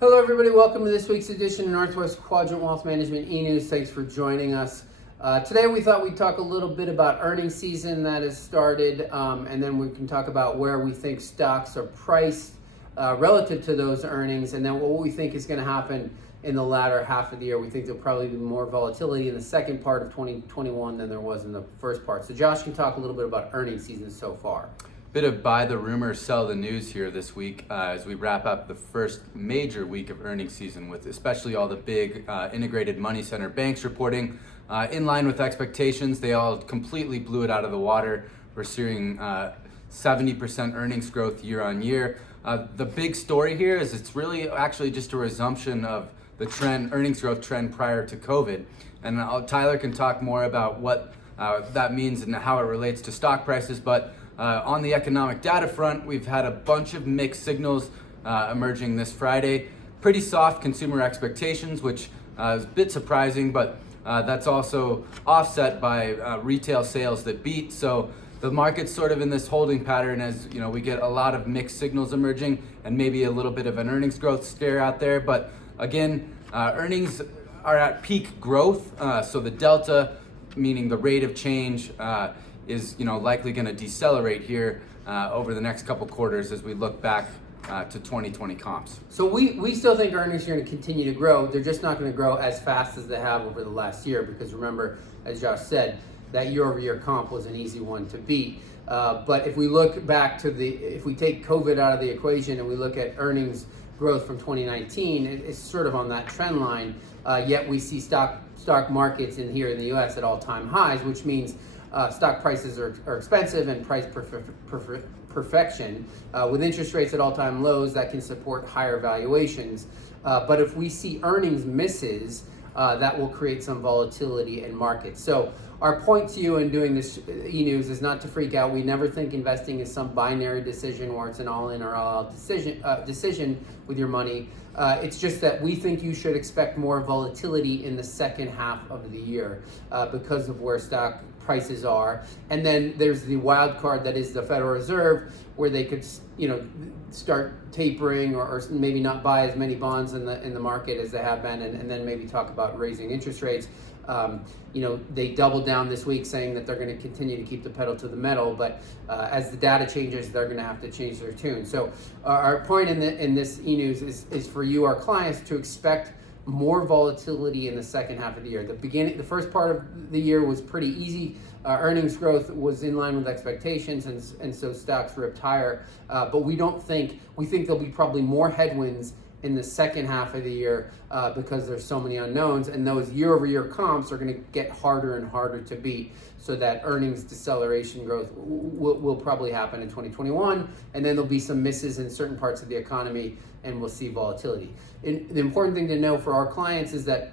Hello everybody, welcome to this week's edition of Northwest Quadrant Wealth Management e-News. Thanks for joining us. Today we thought we'd talk a little bit about earnings season that has started, and then we can talk about where we think stocks are priced relative to those earnings, and then what we think is going to happen in the latter half of the year. We think there'll probably be more volatility in the second part of 2021 than there was in the first part. So Josh can talk a little bit about earnings season so far. Bit of buy the rumor, sell the news here this week as we wrap up the first major week of earnings season, with especially all the big integrated money center banks reporting in line with expectations. They all completely blew it out of the water. We're seeing 70% earnings growth year on year. The big story here is it's really actually just a resumption of the earnings growth trend prior to COVID. And Tyler can talk more about what that means and how it relates to stock prices, but on the economic data front, we've had a bunch of mixed signals emerging this Friday. Pretty soft consumer expectations, which is a bit surprising, but that's also offset by retail sales that beat. So the market's sort of in this holding pattern as we get a lot of mixed signals emerging and maybe a little bit of an earnings growth scare out there. But again, earnings are at peak growth, so the delta, meaning the rate of change, is likely going to decelerate here over the next couple quarters as we look back to 2020 comps. So we still think earnings are going to continue to grow. They're just not going to grow as fast as they have over the last year, because remember, as Josh said, that year-over-year comp was an easy one to beat. But if we look back to if we take COVID out of the equation and we look at earnings growth from 2019, it's sort of on that trend line. Yet we see stock markets here in the U.S. at all-time highs, which means stock prices are expensive and price perfection. With interest rates at all-time lows, that can support higher valuations. But if we see earnings misses, that will create some volatility in markets. So our point to you in doing this e-news is not to freak out. We never think investing is some binary decision where it's an all-in or all-out decision with your money. It's just that we think you should expect more volatility in the second half of the year because of where stock prices are. And then there's the wild card that is the Federal Reserve, where they could start tapering or maybe not buy as many bonds in the market as they have been, and then maybe talk about raising interest rates. They doubled down this week saying that they're going to continue to keep the pedal to the metal, but as the data changes, they're going to have to change their tune. So our point in this e-news is for you, our clients, to expect more volatility in the second half of the year. The first part of the year was pretty easy. Earnings growth was in line with expectations, and so stocks ripped higher. But we think there'll be probably more headwinds in the second half of the year because there's so many unknowns, and those year-over-year comps are going to get harder and harder to beat, so that earnings deceleration growth will probably happen in 2021, and then there'll be some misses in certain parts of the economy, and we'll see volatility. And the important thing to know for our clients is that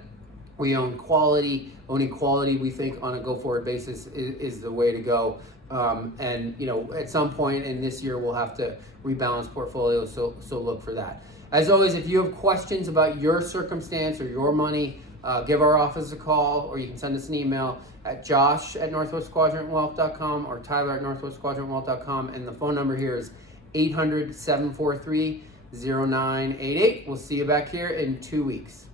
we own quality. Owning quality, we think, on a go-forward basis is the way to go. And at some point in this year, we'll have to rebalance portfolios, so look for that. As always, if you have questions about your circumstance or your money, give our office a call, or you can send us an email at josh@northwestquadrantwealth.com or tyler@northwestquadrantwealth.com. And the phone number here is 800-743-0988. We'll see you back here in 2 weeks.